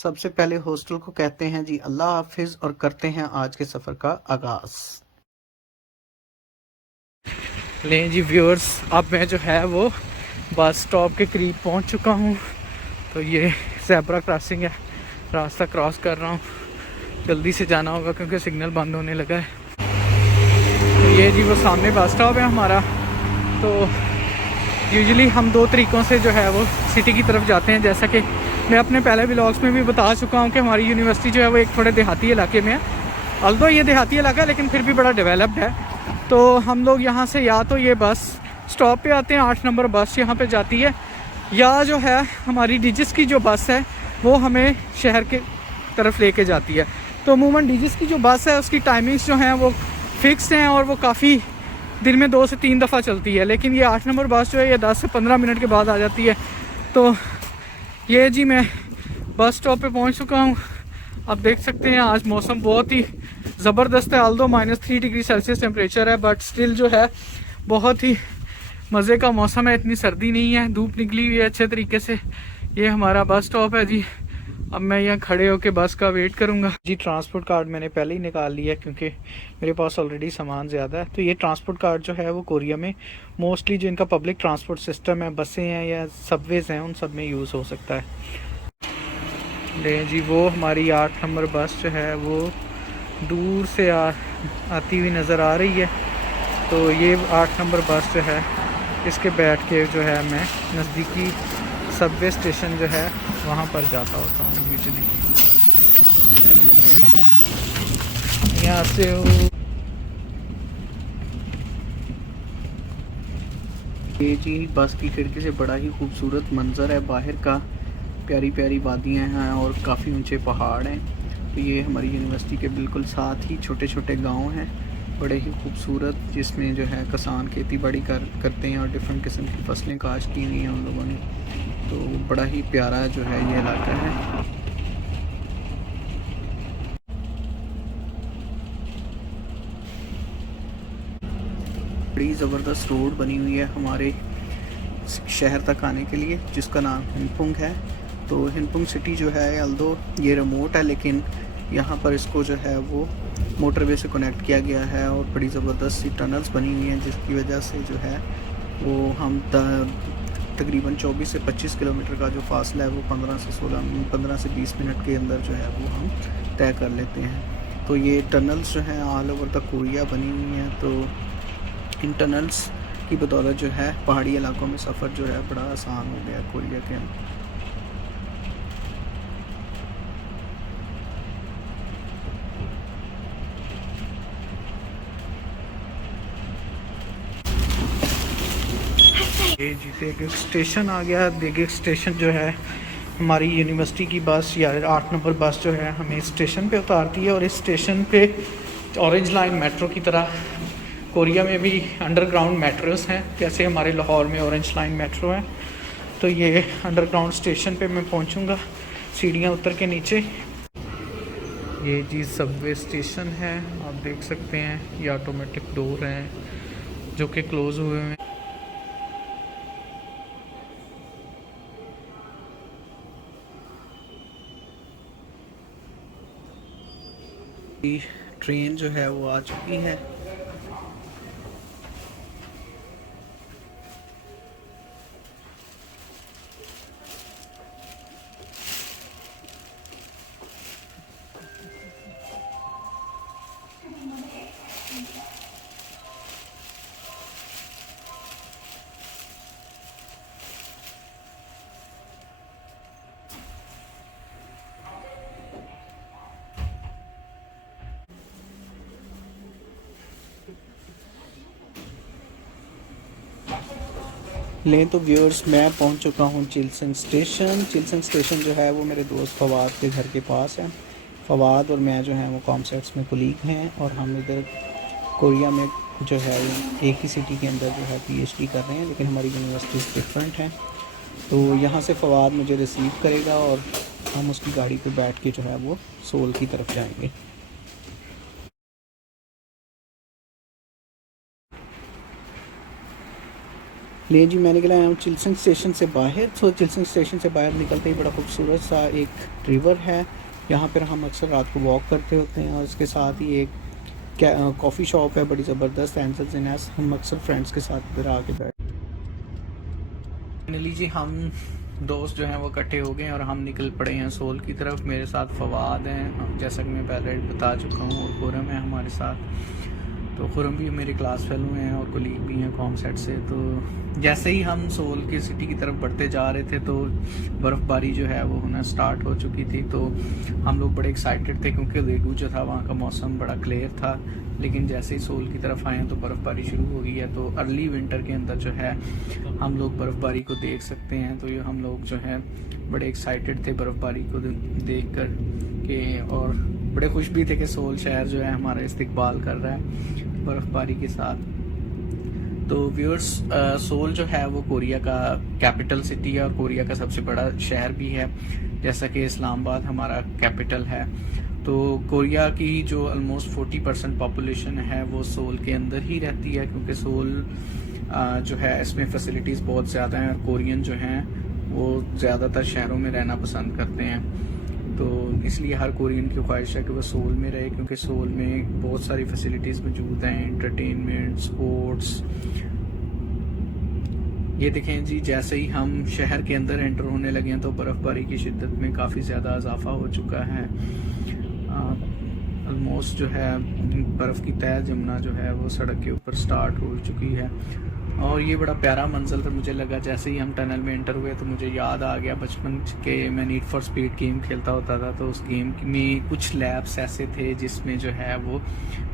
सबसे पहले हॉस्टल को कहते हैं जी अल्लाह हाफिज और करते हैं आज के सफ़र का आगाज़। लें जी व्यूअर्स, अब मैं जो है वो बस स्टॉप के करीब पहुंच चुका हूं। तो ये ज़ेब्रा क्रॉसिंग है, रास्ता क्रॉस कर रहा हूं। जल्दी से जाना होगा क्योंकि सिग्नल बंद होने लगा है। तो ये जी वो सामने बस स्टॉप है हमारा। तो यूजुअली हम दो तरीक़ों से जो है वो सिटी की तरफ जाते हैं। जैसा कि मैं अपने पहले व्लॉग्स में भी बता चुका हूँ कि हमारी यूनिवर्सिटी जो है वो एक थोड़े देहाती इलाके में है। अल्दो ये देहाती इलाका है लेकिन फिर भी बड़ा डेवलप्ड है। तो हम लोग यहाँ से या तो ये बस स्टॉप पे आते हैं, 8 नंबर बस यहाँ पे जाती है, या जो है हमारी डिजिस की जो बस है वो हमें शहर के तरफ लेके जाती है। तो अमूमन डिजिस की जो बस है उसकी टाइमिंग्स जो हैं वो फिक्स हैं और वो काफ़ी दिन में 2 से 3 दफ़ा चलती है। लेकिन ये 8 नंबर बस जो है ये 10 से 15 मिनट के बाद आ जाती है। तो ये जी मैं बस स्टॉप पे पहुंच चुका हूँ। आप देख सकते हैं आज मौसम बहुत ही ज़बरदस्त है। ऑल्दो -3 डिग्री सेल्सियस टेम्परेचर है, बट स्टिल जो है बहुत ही मज़े का मौसम है। इतनी सर्दी नहीं है, धूप निकली हुई है अच्छे तरीके से। ये हमारा बस स्टॉप है जी। अब मैं यहाँ खड़े होकर बस का वेट करूँगा जी। ट्रांसपोर्ट कार्ड मैंने पहले ही निकाल लिया क्योंकि मेरे पास ऑलरेडी सामान ज़्यादा है। तो ये ट्रांसपोर्ट कार्ड जो है वो कोरिया में मोस्टली जो इनका पब्लिक ट्रांसपोर्ट सिस्टम है, बसें हैं या सबवेज़ हैं, उन सब में यूज़ हो सकता है। ले जी वो हमारी 8 नंबर बस जो है वो दूर से आती हुई नज़र आ रही है। तो ये 8 नंबर बस जो है इसके बैठ के जो है मैं नज़दीकी सबवे स्टेशन जो है वहाँ पर जाता होता हूँ यूजुअली। यहाँ से ये जी बस की खिड़की से बड़ा ही खूबसूरत मंजर है बाहर का। प्यारी प्यारी वादियाँ हैं और काफ़ी ऊंचे पहाड़ हैं। तो ये हमारी यूनिवर्सिटी के बिल्कुल साथ ही छोटे छोटे गांव हैं, बड़े ही खूबसूरत, जिसमें जो है किसान खेती बाड़ी करते हैं और डिफरेंट किस्म की फसलें काश्त की हुई हैं उन लोगों ने। तो बड़ा ही प्यारा जो है ये इलाका है। बड़ी ज़बरदस्त रोड बनी हुई है हमारे शहर तक आने के लिए, जिसका नाम हिनपुंग है। तो हिनपुंग सिटी जो है अल्दो ये रिमोट है, लेकिन यहाँ पर इसको जो है वो मोटरवे से कनेक्ट किया गया है और बड़ी ज़बरदस्त सी टनल्स बनी हुई हैं, जिसकी वजह से जो है वो हम तकरीबन 24 से 25 किलोमीटर का जो फासला है वो 15 से 20 मिनट के अंदर जो है वो हम तय कर लेते हैं। तो ये टनल्स जो हैं ऑल ओवर द कोरिया बनी हुई हैं। तो इन टनल्स की बदौलत जो है पहाड़ी इलाकों में सफ़र जो है बड़ा आसान हो गया कोरिया के अंदर। ये जी देगिक स्टेशन आ गया। देगिक स्टेशन जो है हमारी यूनिवर्सिटी की बस या 8 नंबर बस जो है हमें स्टेशन पे उतारती है। और इस स्टेशन पे ऑरेंज लाइन मेट्रो की तरह कोरिया में भी अंडरग्राउंड मेट्रोस हैं, जैसे हमारे लाहौर में ऑरेंज लाइन मेट्रो है। तो ये अंडरग्राउंड स्टेशन पे मैं पहुंचूंगा सीढ़ियां उतर के नीचे। ये जी सबवे स्टेशन है, आप देख सकते हैं। ये ऑटोमेटिक डोर हैं जो कि क्लोज हुए हैं। ट्रेन जो है वो आ चुकी है। लें तो व्यूअर्स, मैं पहुंच चुका हूं चिल्सन स्टेशन। चिल्सन स्टेशन जो है वो मेरे दोस्त फवाद के घर के पास है। फवाद और मैं जो है वो कॉमसेट्स में कुलीग हैं और हम इधर कोरिया में जो है एक ही सिटी के अंदर जो है पीएचडी कर रहे हैं, लेकिन हमारी यूनिवर्सिटीज़ डिफरेंट हैं। तो यहाँ से फवाद मुझे रिसीव करेगा और हम उसकी गाड़ी पे बैठ के जो है वो सोल की तरफ जाएंगे। ले जी मैं निकला हूँ चिल्सन स्टेशन से बाहर। तो चिल्सन स्टेशन से बाहर निकलते ही बड़ा खूबसूरत सा एक रिवर है, यहाँ पर हम अक्सर रात को वॉक करते होते हैं। और उसके साथ ही एक कॉफ़ी शॉप है बड़ी ज़बरदस्त, एंजल्स इन एस। हम अक्सर फ्रेंड्स के साथ इधर आके बैठ। फाइनली जी हम दोस्त जो हैं वो इकट्ठे हो गए और हम निकल पड़े हैं सोल की तरफ। मेरे साथ फवाद हैं, जैसा कि मैं पहले बता चुका हूँ, और खुरम है हमारे साथ। तो खुरम भी मेरे क्लास फेलो हैं और कोलीग भी हैं कॉम सेट से। तो जैसे ही हम सोल की सिटी की तरफ बढ़ते जा रहे थे तो बर्फ़बारी जो है वो होना स्टार्ट हो चुकी थी। तो हम लोग बड़े एक्साइटेड थे क्योंकि रेगू जो था वहाँ का मौसम बड़ा क्लियर था। लेकिन जैसे ही सोल की तरफ आए तो बर्फ़बारी शुरू हो गई है। तो अर्ली विंटर के अंदर जो है हम लोग बर्फ़बारी को देख सकते हैं। तो ये हम लोग जो है बड़े एक्साइटेड थे बर्फ़बारी को देख कर के, और बड़े खुश भी थे कि सोल शहर जो है हमारा इस्तकबाल कर रहा है बर्फ़बारी के साथ। तो व्यूअर्स, सोल जो है वो कोरिया का कैपिटल सिटी है और कोरिया का सबसे बड़ा शहर भी है, जैसा कि इस्लामाबाद हमारा कैपिटल है। तो कोरिया की जो ऑलमोस्ट 40% पॉपुलेशन है वो सोल के अंदर ही रहती है, क्योंकि सोल जो है इसमें फैसिलिटीज़ बहुत ज़्यादा हैं और कोरियन जो हैं वो ज़्यादातर शहरों में रहना पसंद करते हैं। तो इसलिए हर कोरियन की ख्वाहिश है कि वह सोल में रहे, क्योंकि सोल में बहुत सारी फैसिलिटीज़ मौजूद हैं, एंटरटेनमेंट, स्पोर्ट्स। ये देखें जी, जैसे ही हम शहर के अंदर एंटर होने लगे हैं तो बर्फ़बारी की शिद्दत में काफ़ी ज़्यादा इजाफा हो चुका है। ऑलमोस्ट जो है बर्फ़ की तह जमना जो है वो सड़क के ऊपर स्टार्ट हो चुकी है। और ये बड़ा प्यारा मंजर था मुझे लगा। जैसे ही हम टनल में एंटर हुए तो मुझे याद आ गया बचपन के, मैं नीड फॉर स्पीड गेम खेलता होता था। तो उस गेम में कुछ लैब्स ऐसे थे जिसमें जो है वो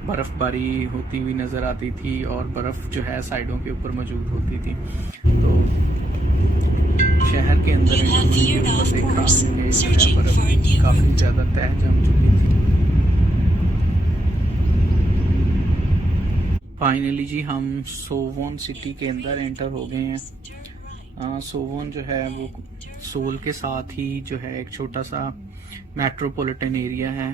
बर्फ़बारी होती हुई नज़र आती थी और बर्फ़ जो है साइडों के ऊपर मौजूद होती थी। तो शहर के अंदर बर्फ़ काफ़ी ज़्यादा तह जम चुकी थी। फाइनली जी हम सोवोन सिटी के अंदर एंटर हो गए हैं। सोवोन जो है वो सोल के साथ ही जो है एक छोटा सा मेट्रोपॉलिटन एरिया है।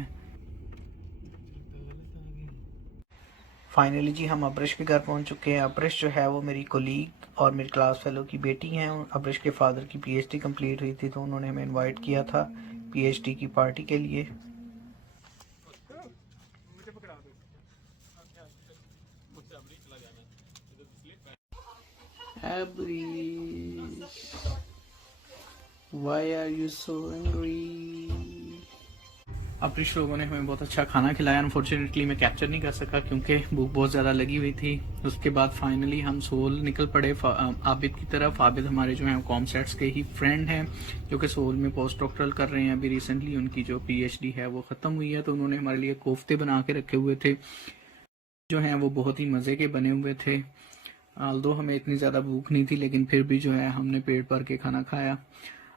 फाइनली जी हम अब्रिश के घर पहुंच चुके हैं। अब्रिश जो है वो मेरी कोलीग और मेरी क्लास फेलो की बेटी हैं। अब्रिश के फादर की पीएचडी कंप्लीट हुई थी तो उन्होंने हमें इनवाइट किया था पीएचडी की पार्टी के लिए। Abrish, why are you so angry? Abrish लोगों ने हमें बहुत अच्छा खाना खिलाया। अनफॉर्चुनेटली मैं कैप्चर नहीं कर सका क्योंकि भूख बहुत ज़्यादा लगी हुई थी। उसके बाद फाइनली हम सोल निकल पड़े आबिद की तरफ। आबिद हमारे जो हैं कॉम सेट्स के ही फ्रेंड हैं जो कि सोल में पोस्ट डॉक्टरल कर रहे हैं। अभी रिसेंटली उनकी जो पीएचडी है वो ख़त्म हुई है। तो उन्होंने हमारे लिए कोफ्ते बना के रखे हुए थे जो हैं वो बहुत ही मज़े के बने हुए थे। आल्दो हमें इतनी ज़्यादा भूख नहीं थी लेकिन फिर भी जो है हमने पेट भर के खाना खाया।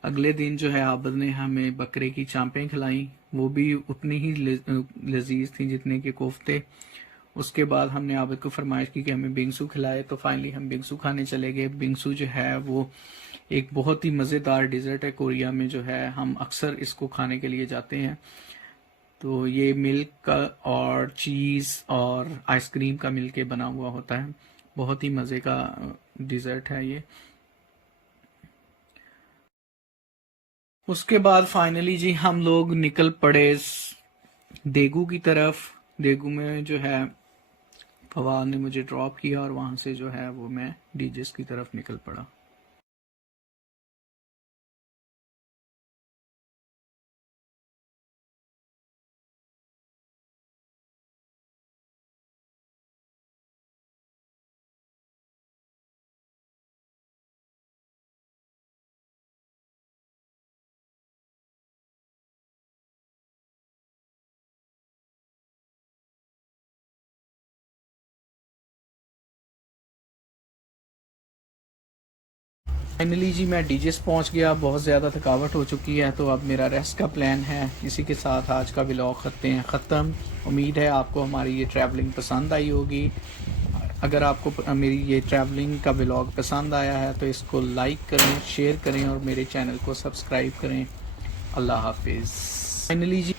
अगले दिन जो है आबिद ने हमें बकरे की चांपें खिलाई, वो भी उतनी ही लजीज थी जितने के कोफ्ते। उसके बाद हमने आबिद को फरमाइश की कि हमें बिंगसू खिलाए, तो फाइनली हम बिंगसू खाने चले गए। बिंगसू जो है वो एक बहुत ही मज़ेदार डिज़र्ट है कोरिया में, जो है हम अक्सर इसको खाने के लिए जाते हैं। तो ये मिल्क का और चीज़ और आइसक्रीम का मिल के बना हुआ होता है, बहुत ही मज़े का डिज़र्ट है ये। उसके बाद फाइनली जी हम लोग निकल पड़े देगू की तरफ। देगू में जो है फवाद ने मुझे ड्रॉप किया और वहाँ से जो है वो मैं डीजेस की तरफ निकल पड़ा। फाइनली जी मैं डीजेस पहुंच गया। बहुत ज़्यादा थकावट हो चुकी है तो अब मेरा रेस्ट का प्लान है। इसी के साथ आज का व्लॉग करते हैं ख़त्म। उम्मीद है आपको हमारी ये ट्रैवलिंग पसंद आई होगी। अगर आपको मेरी ये ट्रैवलिंग का व्लॉग पसंद आया है तो इसको लाइक करें, शेयर करें और मेरे चैनल को सब्सक्राइब करें। अल्लाह हाफिज़। फाइनली जी